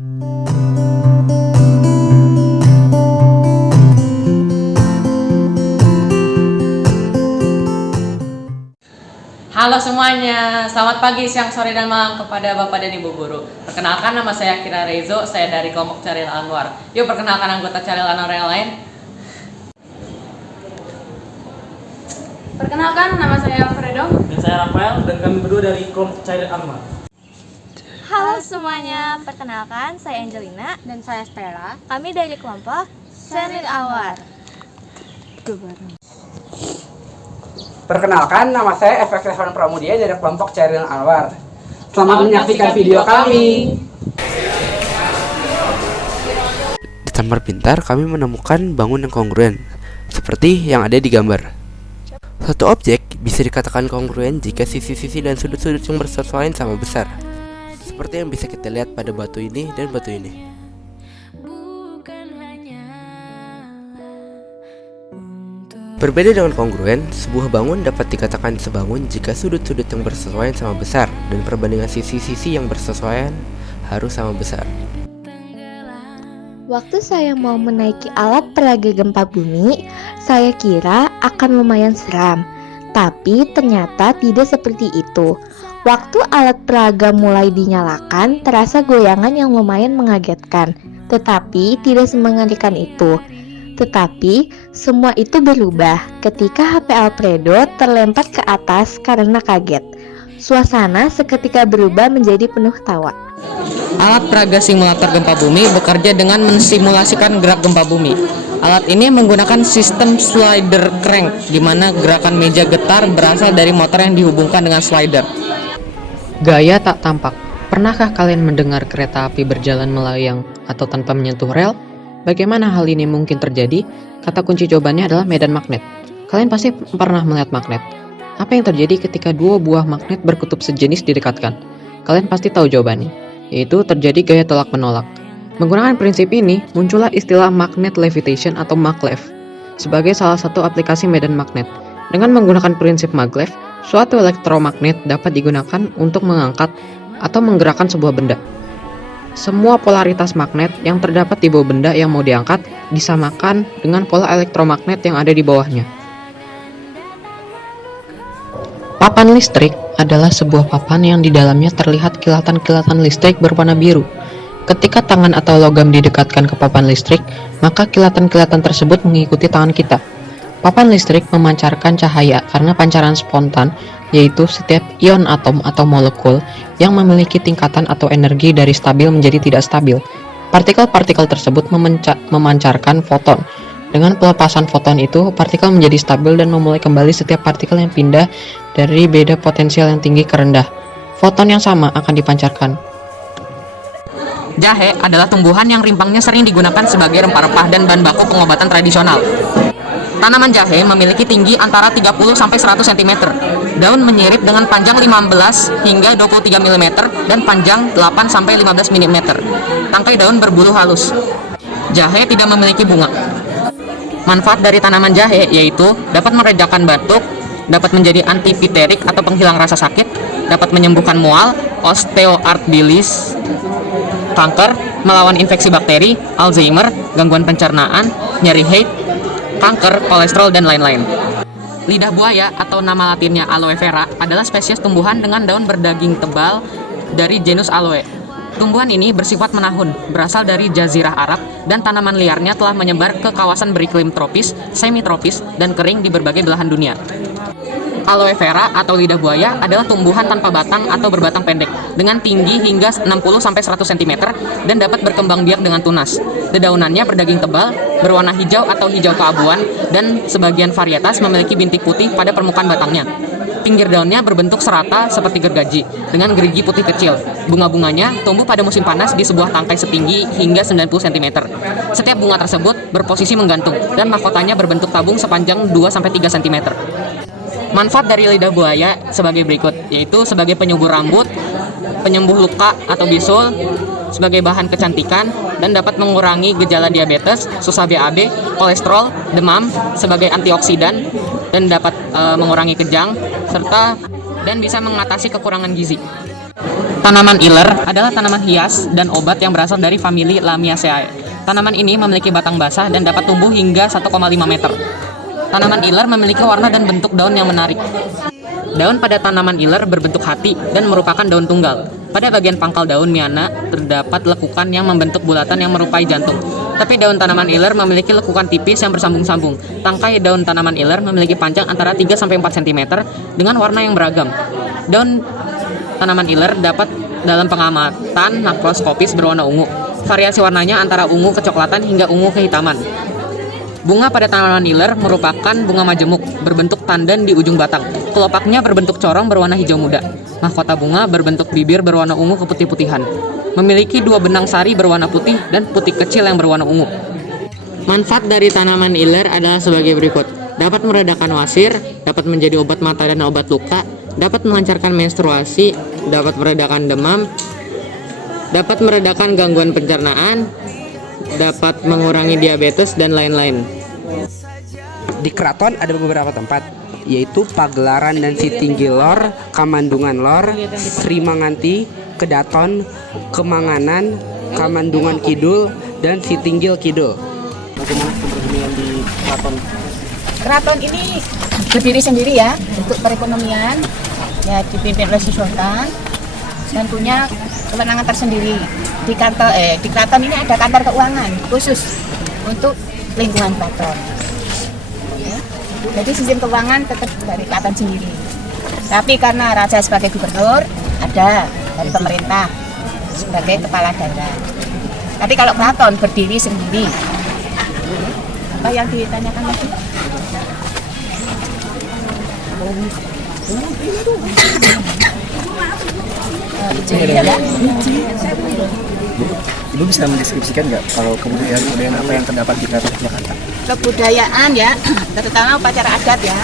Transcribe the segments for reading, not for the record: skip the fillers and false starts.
Halo semuanya, selamat pagi, siang, sore, dan malam kepada Bapak dan Ibu Guru. Perkenalkan, nama saya Kira Rezo, saya dari kelompok Caril Anwar. Yuk perkenalkan anggota Caril Anwar yang lain. Perkenalkan, nama saya Alfredo. Dan saya Rafael, dan kami berdua dari kelompok Caril Anwar. Halo semuanya, perkenalkan saya Angelina Dan saya Stella. Kami dari kelompok Caril Anwar. Perkenalkan, nama saya FX Revan Pramudia dari kelompok Caril Anwar. Selamat menyaksikan video kami. Di Taman Pintar, kami menemukan bangun yang kongruen, seperti yang ada di gambar. Suatu objek bisa dikatakan kongruen jika sisi-sisi dan sudut-sudut yang bersesuaian sama besar, seperti yang bisa kita lihat pada batu ini dan batu ini. Berbeda dengan kongruen, sebuah bangun dapat dikatakan sebangun jika sudut-sudut yang bersesuaian sama besar dan perbandingan sisi-sisi yang bersesuaian harus sama besar. Waktu saya mau menaiki alat peraga gempa bumi, saya kira akan lumayan seram. Tapi ternyata tidak seperti itu. Waktu alat peraga mulai dinyalakan, terasa goyangan yang lumayan mengagetkan. Tetapi tidak semengerikan itu. Tetapi semua itu berubah ketika HP Alfredo terlempar ke atas karena kaget. Suasana seketika berubah menjadi penuh tawa. Alat peraga simulator gempa bumi bekerja dengan mensimulasikan gerak gempa bumi. Alat ini menggunakan sistem slider crank, di mana gerakan meja getar berasal dari motor yang dihubungkan dengan slider. Gaya tak tampak. Pernahkah kalian mendengar kereta api berjalan melayang atau tanpa menyentuh rel? Bagaimana hal ini mungkin terjadi? Kata kunci jawabannya adalah medan magnet. Kalian pasti pernah melihat magnet. Apa yang terjadi ketika dua buah magnet berkutub sejenis didekatkan? Kalian pasti tahu jawabannya, yaitu terjadi gaya tolak-menolak. Menggunakan prinsip ini, muncullah istilah magnet levitation atau maglev sebagai salah satu aplikasi medan magnet. Dengan menggunakan prinsip maglev, suatu elektromagnet dapat digunakan untuk mengangkat atau menggerakkan sebuah benda. Semua polaritas magnet yang terdapat di bawah benda yang mau diangkat disamakan dengan pola elektromagnet yang ada di bawahnya. Papan listrik adalah sebuah papan yang di dalamnya terlihat kilatan-kilatan listrik berwarna biru. Ketika tangan atau logam didekatkan ke papan listrik, maka kilatan-kilatan tersebut mengikuti tangan kita. Papan listrik memancarkan cahaya karena pancaran spontan, yaitu setiap ion atom atau molekul yang memiliki tingkatan atau energi dari stabil menjadi tidak stabil. Partikel-partikel tersebut memancarkan foton. Dengan pelepasan foton itu, partikel menjadi stabil dan memulai kembali setiap partikel yang pindah dari beda potensial yang tinggi ke rendah. Foton yang sama akan dipancarkan. Jahe adalah tumbuhan yang rimpangnya sering digunakan sebagai rempah-rempah dan bahan baku pengobatan tradisional. Tanaman jahe memiliki tinggi antara 30-100 cm. Daun menyirip dengan panjang 15 hingga 23 mm dan panjang 8-15 mm. Tangkai daun berbulu halus. Jahe tidak memiliki bunga. Manfaat dari tanaman jahe yaitu dapat meredakan batuk, dapat menjadi antipiterik atau penghilang rasa sakit, dapat menyembuhkan mual, osteoarthritis, kanker, melawan infeksi bakteri, Alzheimer, gangguan pencernaan, nyeri haid, kanker, kolesterol, dan lain-lain. Lidah buaya atau nama latinnya aloe vera adalah spesies tumbuhan dengan daun berdaging tebal dari genus Aloe. Tumbuhan ini bersifat menahun, berasal dari Jazirah Arab, dan tanaman liarnya telah menyebar ke kawasan beriklim tropis, semi-tropis, dan kering di berbagai belahan dunia. Aloe vera atau lidah buaya adalah tumbuhan tanpa batang atau berbatang pendek dengan tinggi hingga 60-100 cm dan dapat berkembang biak dengan tunas. Dedaunannya berdaging tebal, berwarna hijau atau hijau keabuan, dan sebagian varietas memiliki bintik putih pada permukaan batangnya. Pinggir daunnya berbentuk serata seperti gergaji dengan gerigi putih kecil. Bunga-bunganya tumbuh pada musim panas di sebuah tangkai setinggi hingga 90 cm. Setiap bunga tersebut berposisi menggantung dan mahkotanya berbentuk tabung sepanjang 2-3 cm. Manfaat dari lidah buaya sebagai berikut, yaitu sebagai penyubur rambut, penyembuh luka atau bisul, sebagai bahan kecantikan, dan dapat mengurangi gejala diabetes, susah BAB, kolesterol, demam, sebagai antioksidan, dan dapat mengurangi kejang, serta dan bisa mengatasi kekurangan gizi. Tanaman iler adalah tanaman hias dan obat yang berasal dari famili Lamiaceae. Tanaman ini memiliki batang basah dan dapat tumbuh hingga 1,5 meter. Tanaman iler memiliki warna dan bentuk daun yang menarik. Daun pada tanaman iler berbentuk hati dan merupakan daun tunggal. Pada bagian pangkal daun miana terdapat lekukan yang membentuk bulatan yang merupai jantung. Tapi daun tanaman iler memiliki lekukan tipis yang bersambung-sambung. Tangkai daun tanaman iler memiliki panjang antara 3-4 cm dengan warna yang beragam. Daun tanaman iler dapat dalam pengamatan makroskopis berwarna ungu. Variasi warnanya antara ungu kecoklatan hingga ungu kehitaman. Bunga pada tanaman iler merupakan bunga majemuk berbentuk tandan di ujung batang. Kelopaknya berbentuk corong berwarna hijau muda. Mahkota bunga berbentuk bibir berwarna ungu keputih-putihan. Memiliki 2 benang sari berwarna putih dan putih kecil yang berwarna ungu. Manfaat dari tanaman iler adalah sebagai berikut. Dapat meredakan wasir, dapat menjadi obat mata dan obat luka, dapat melancarkan menstruasi, dapat meredakan demam, dapat meredakan gangguan pencernaan, dapat mengurangi diabetes, dan lain-lain. Di keraton ada beberapa tempat, yaitu Pagelaran dan Sitinggi Lor, Kamandungan Lor, Sri Manganti, Kedaton, Kemanganan, Kamandungan Kidul, dan Sitinggil Kidul. Bagaimana keberadaan di keraton? Keraton ini berdiri sendiri ya untuk perekonomian, ya dipimpin oleh si Sultan dan punya kewenangan tersendiri. Di keraton ini ada kantor keuangan khusus untuk lingkungan keraton. Ya. Jadi sistem keuangan tetap dari keraton sendiri. Tapi karena raja sebagai gubernur, ada dari pemerintah sebagai kepala daerah. Tapi kalau keraton berdiri sendiri. Apa yang ditanyakan lagi? Ibu bisa mendeskripsikan nggak kalau kebudayaan apa yang terdapat di keraton Jakarta? Kebudayaan ya, terutama upacara adat ya.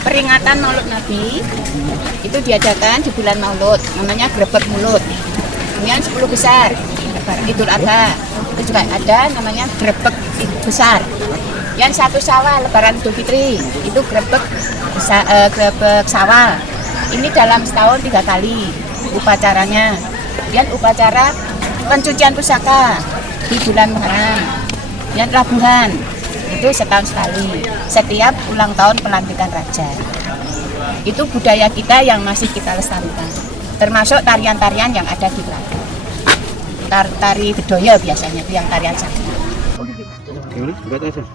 Peringatan Maulud Nabi itu diadakan di bulan Maulud, namanya Grebek Mulut. Kemudian 10 besar, Idul Adha itu juga ada namanya Grebek Besar. Yang 1 Syawal, Lebaran Idul Fitri itu Grebek Syawal. Ini dalam setahun 3 kali upacaranya. Kemudian upacara pencucian pusaka di bulan Muharram. Yang Labuhan itu setahun sekali, setiap ulang tahun pelantikan raja. Itu budaya kita yang masih kita lestarikan, termasuk tarian-tarian yang ada di keraton. Tari Bedoyo biasanya itu yang tarian sakti.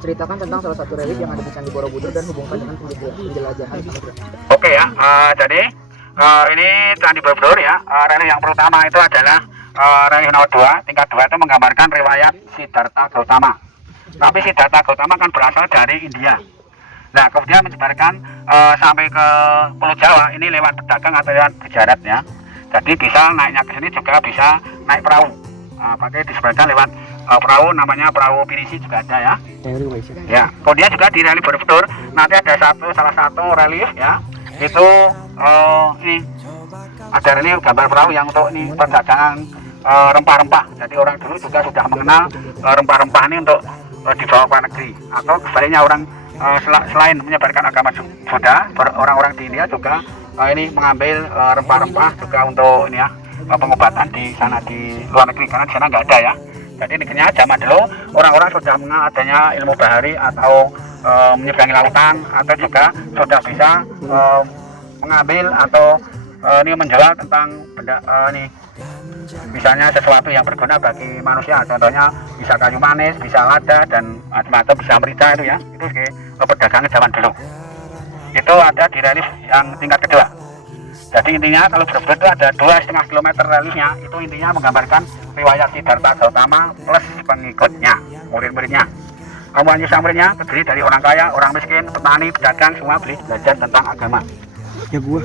Ceritakan tentang salah satu relik yang ada di Candi Borobudur dan hubungkan dengan penjelajahan samudra. Oke ya, jadi ini Candi Borobudur ya. Relik yang pertama itu adalah relik nomor 2, tingkat 2 itu menggambarkan riwayat Siddhartha Gautama. Tapi Siddhartha Gautama kan berasal dari India. Nah, kemudian menyebarkan sampai ke Pulau Jawa ini lewat pedagang atau lewat pejabat ya. Jadi bisa naiknya ke sini juga bisa naik perahu. Pakai disebarkan lewat perahu, namanya perahu pinisi juga ada ya. Ya, kemudian juga di relik Borobudur nanti ada salah satu relief ya. Itu ini ada relief gambar perahu yang untuk ini perdagangan rempah-rempah. Jadi orang dulu juga sudah mengenal rempah-rempah ini untuk dibawa ke negeri, atau sebaliknya orang selain menyebarkan agama Buddha, orang-orang di India juga ini mengambil rempah-rempah juga untuk ini ya, pengobatan di sana di luar negeri, karena di sana nggak ada ya. Jadi negerinya zaman dulu orang-orang sudah mengenal adanya ilmu bahari atau menyeberangi lautan, atau juga sudah bisa mengambil atau ini menjual tentang benda ini, misalnya sesuatu yang berguna bagi manusia. Contohnya bisa kayu manis, bisa lada, dan macam-macam, bisa merica itu ya. Itu perdagangan zaman dulu. Itu ada di relief yang tingkat kedua. Jadi intinya kalau Borobudur itu ada 2,5 km reliefnya. Itu intinya menggambarkan riwayat Siddhartha Gautama plus pengikutnya, murid-muridnya. Kamu muridnya terdiri dari orang kaya, orang miskin, petani, pedagang, semua belajar tentang agama. Ya gua.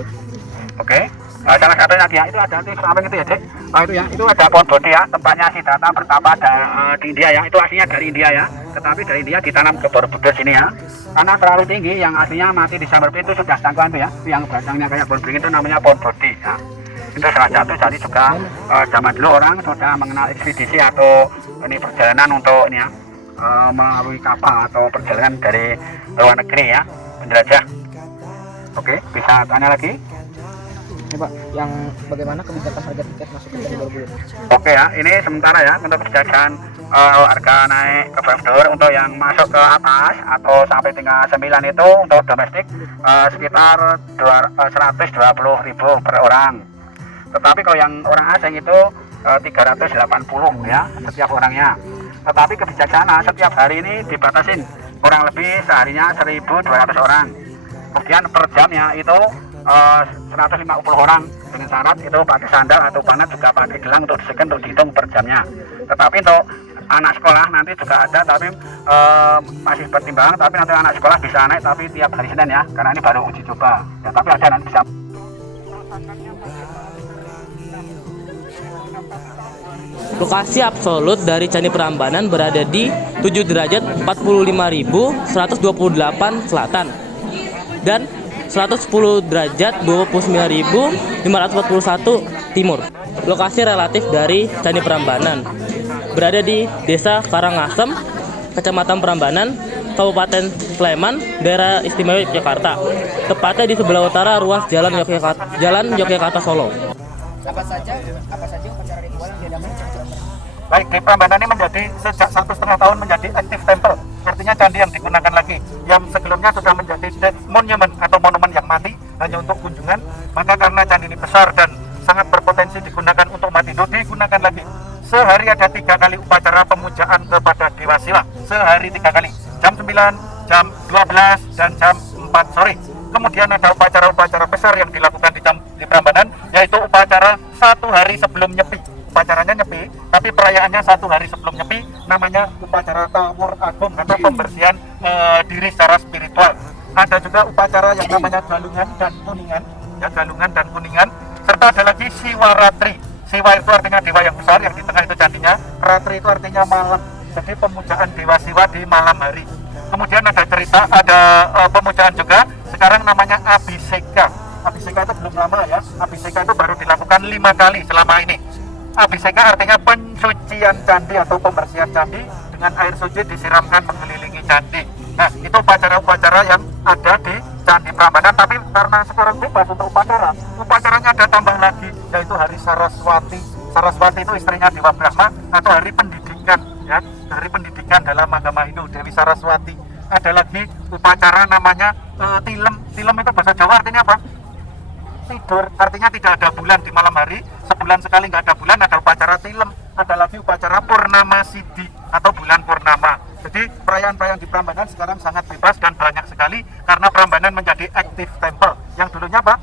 Oke. Salah satunya dia itu ada di samping itu ya, Dek. Itu ya, itu ada pohon bodhi ya, tempatnya Siddhartha bertapa di India ya. Itu aslinya dari India ya, tetapi dari India ditanam ke Borobudur sini ya. Karena terlalu tinggi, yang aslinya mati di Sambar itu sudah cangkuan itu ya. Yang batangnya kayak pohon beringin itu namanya pohon bodhi ya. Itu salah satu. Jadi juga zaman dulu orang sudah mengenal ekspedisi atau ini perjalanan untuk ini ya, melalui kapal atau perjalanan dari luar negeri ya, penjelajah. Oke, bisa tanya lagi? Ini Pak, yang bagaimana kebijakan harga tiket masuk ke Candi Borobudur? Oke ya, ini sementara ya untuk kebijakan harga naik ke Borobudur untuk yang masuk ke atas atau sampai tingkat 9 itu untuk domestik sekitar 120.000 per orang. Tetapi kalau yang orang asing itu 380 ya setiap orangnya. Tetapi kebijaksanaan setiap hari ini dibatasin kurang lebih seharinya 1.200 orang. Kemudian per jamnya itu 150 orang dengan syarat itu pakai sandal atau panat juga pakai gelang untuk diseken untuk dihitung per jamnya. Tetapi untuk anak sekolah nanti juga ada tapi masih pertimbangan, tapi nanti anak sekolah bisa naik tapi tiap hari Senin ya, karena ini baru uji coba ya, tapi ada nanti bisa. Lokasi absolut dari Candi Prambanan berada di 7 derajat 45.128 selatan dan 110 derajat 29.541 timur. Lokasi relatif dari Candi Prambanan berada di Desa Karangasem, Kecamatan Prambanan, Kabupaten Sleman, Daerah Istimewa Yogyakarta. Tepatnya di sebelah utara ruas Jalan Yogyakarta Solo. Apa saja upacara ritual yang diadakan di Candi? Baik, di Prambanan ini menjadi sejak 1,5 tahun menjadi active temple, artinya candi yang digunakan lagi. Yang sebelumnya sudah menjadi dead monument atau monumen yang mati hanya untuk kunjungan, maka karena candi ini besar dan sangat berpotensi digunakan untuk mati hidup, digunakan lagi. Sehari ada 3 kali upacara pemujaan kepada Dewa Siwa, sehari 3 kali, jam 9, jam 12, dan jam 4 sore. Kemudian ada upacara-upacara besar yang dilakukan di Prambanan, yaitu upacara 1 hari sebelum Nyepi. Upacaranya Nyepi, tapi perayaannya 1 hari sebelum Nyepi, namanya upacara Tawur Agung atau pembersihan diri secara spiritual. Ada juga upacara yang namanya Galungan dan Kuningan, ya, Galungan dan Kuningan, serta ada lagi Siwaratri. Siwa itu artinya dewa yang besar, yang di tengah itu candinya. Ratri itu artinya malam, jadi pemujaan Dewa Siwa di malam hari. Kemudian ada cerita, ada pemujaan juga, sekarang namanya Abhiseka. Abhiseka itu belum lama ya, Abhiseka itu baru dilakukan 5 kali selama ini. Abhiseka artinya pensucian candi atau pembersihan candi dengan air suci disiramkan mengelilingi candi. Nah, itu upacara-upacara yang ada di Candi Prambanan, tapi karena sekarang bebas untuk upacaranya ada tambah lagi, yaitu hari Saraswati. Saraswati itu istrinya Dewa Brahma atau hari pendidikan, ya, hari pendidikan dalam agama Hindu, Dewi Saraswati. Ada lagi upacara namanya tilem. Tilem itu bahasa Jawa artinya apa? Tidur, artinya tidak ada bulan di malam hari, sebulan sekali nggak ada bulan, ada upacara tilem. Ada lagi upacara Purnama Siddhi atau bulan purnama. Jadi perayaan-perayaan di Prambanan sekarang sangat bebas dan banyak sekali karena Prambanan menjadi active temple. Yang dulunya apa?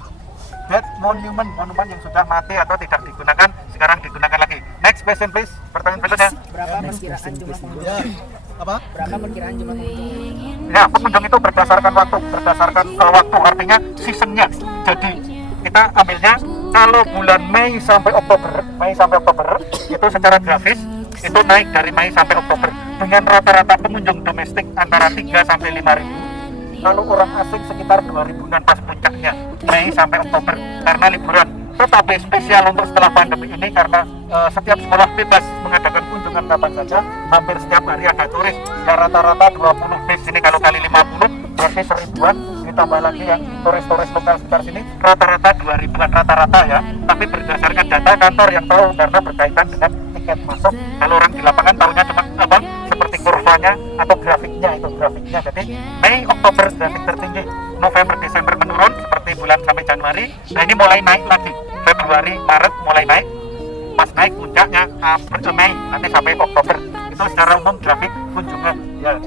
Dead monument, monumen yang sudah mati atau tidak digunakan, sekarang digunakan lagi. Next question please, pertanyaan berikutnya. Berapa perkiraan jumlah pengunjung? Berapa perkiraan jumlah pengunjung? Ya, pengunjung itu berdasarkan waktu, artinya seasonnya. Jadi kita ambilnya kalau bulan Mei sampai Oktober itu secara grafis itu naik dari Mei sampai Oktober dengan rata-rata pengunjung domestik antara 3 sampai 5.000. Lalu orang asing sekitar 2.000-an pas puncaknya Mei sampai Oktober karena liburan. Tetapi spesial untuk setelah pandemi ini karena setiap sekolah bebas mengadakan kunjungan kapan saja, hampir setiap hari ada turis. Ya, rata-rata 20 bis ini kalau kali 50 berarti 1.000-an, ditambah lagi yang turis-turis lokal sekitar sini rata-rata 2.000-an rata-rata ya. Tapi berdasarkan data kantor yang tahu karena berkaitan dengan tiket masuk. Kalau orang di lapangan tahunya cuma apa? Seperti kurvanya atau grafiknya itu grafiknya. Jadi Mei Oktober grafik tertinggi, November Desember menurun seperti bulan sampai Januari. Nah ini mulai naik lagi. Februari Maret mulai naik. Pas naik puncaknya April Mei nanti sampai Oktober. Itu secara umum grafik kunjungan ya.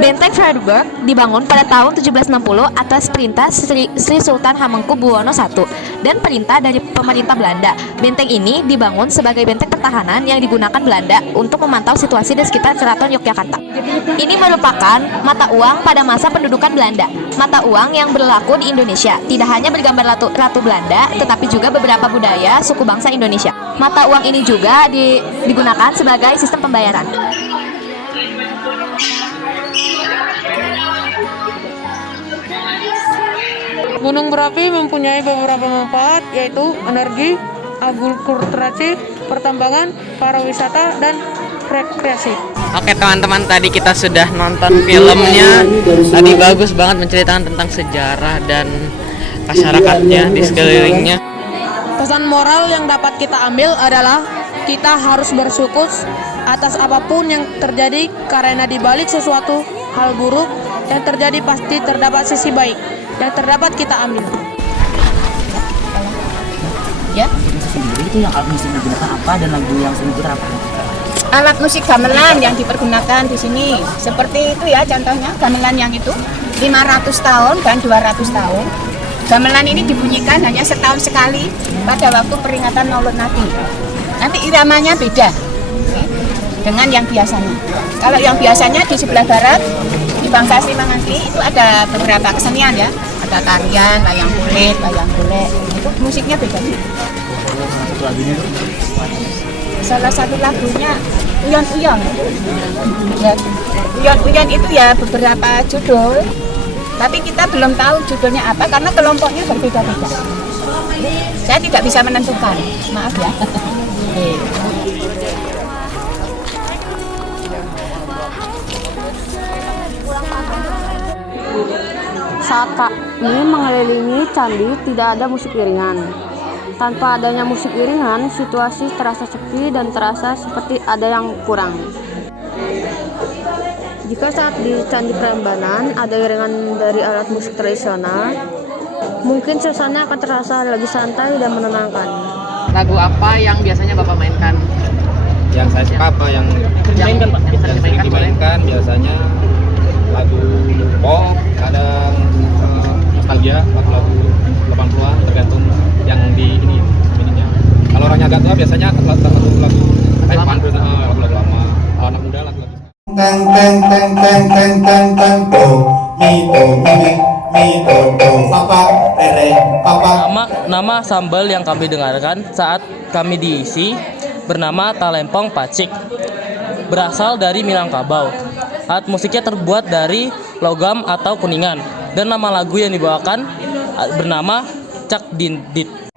Benteng Frederiksberg dibangun pada tahun 1760 atas perintah Sri Sultan Hamengkubuwono I dan perintah dari pemerintah Belanda. Benteng ini dibangun sebagai benteng pertahanan yang digunakan Belanda untuk memantau situasi di sekitar Keraton Yogyakarta. Ini merupakan mata uang pada masa pendudukan Belanda. Mata uang yang berlaku di Indonesia tidak hanya bergambar ratu Belanda, tetapi juga beberapa budaya suku bangsa Indonesia. Mata uang ini juga digunakan sebagai sistem pembayaran. Gunung berapi mempunyai beberapa manfaat, yaitu energi, agrikulturasi, pertambangan, pariwisata, dan rekreasi. Oke teman-teman, tadi kita sudah nonton filmnya. Tadi bagus banget menceritakan tentang sejarah dan masyarakatnya di sekelilingnya. Pesan moral yang dapat kita ambil adalah kita harus bersyukur atas apapun yang terjadi, karena di balik sesuatu hal buruk yang terjadi pasti terdapat sisi baik yang terdapat kita ambil. Ya. Itu yang alat musik digunakan apa dan lagu yang sering diputar apa? Alat musik gamelan yang dipergunakan di sini seperti itu ya, contohnya gamelan yang itu 500 tahun dan 200 tahun. Gamelan ini dibunyikan hanya setahun sekali pada waktu peringatan Maulid Nabi. Nanti iramanya beda dengan yang biasanya. Kalau yang biasanya di sebelah barat di Bangka Srimanganti itu ada beberapa kesenian ya, ada tarian, wayang kulit, wayang golek. Itu musiknya beda. Salah satu lagunya Uyon-Uyon. Ya, Uyon-Uyon itu ya beberapa judul, tapi kita belum tahu judulnya apa karena kelompoknya berbeda-beda. Saya tidak bisa menentukan, maaf ya. Saat kami mengelilingi candi tidak ada musik iringan. Tanpa adanya musik iringan, situasi terasa sepi dan terasa seperti ada yang kurang. Jika saat di Candi Prambanan ada iringan dari alat musik tradisional, mungkin suasana akan terasa lebih santai dan menenangkan. Lagu apa yang biasanya Bapak mainkan? Yang saya suka apa yang Dimainkan Pak, bisa sering dimainkan boleh? dimainkan biasanya lagu pop, kadang nostalgia, lagu-lagu 80-an tergantung yang di ininya. Kalau orangnya agak tua biasanya lagu-lagu lagu-lagu lama. Kalau anak muda lagu-lagu teng teng teng teng teng teng teng do mi do do papa re papa. Nama sambal yang kami dengarkan saat kami diisi bernama Talempong Pacik. Berasal dari Minangkabau. Alat musiknya terbuat dari logam atau kuningan, dan nama lagu yang dibawakan bernama Cak Dindit.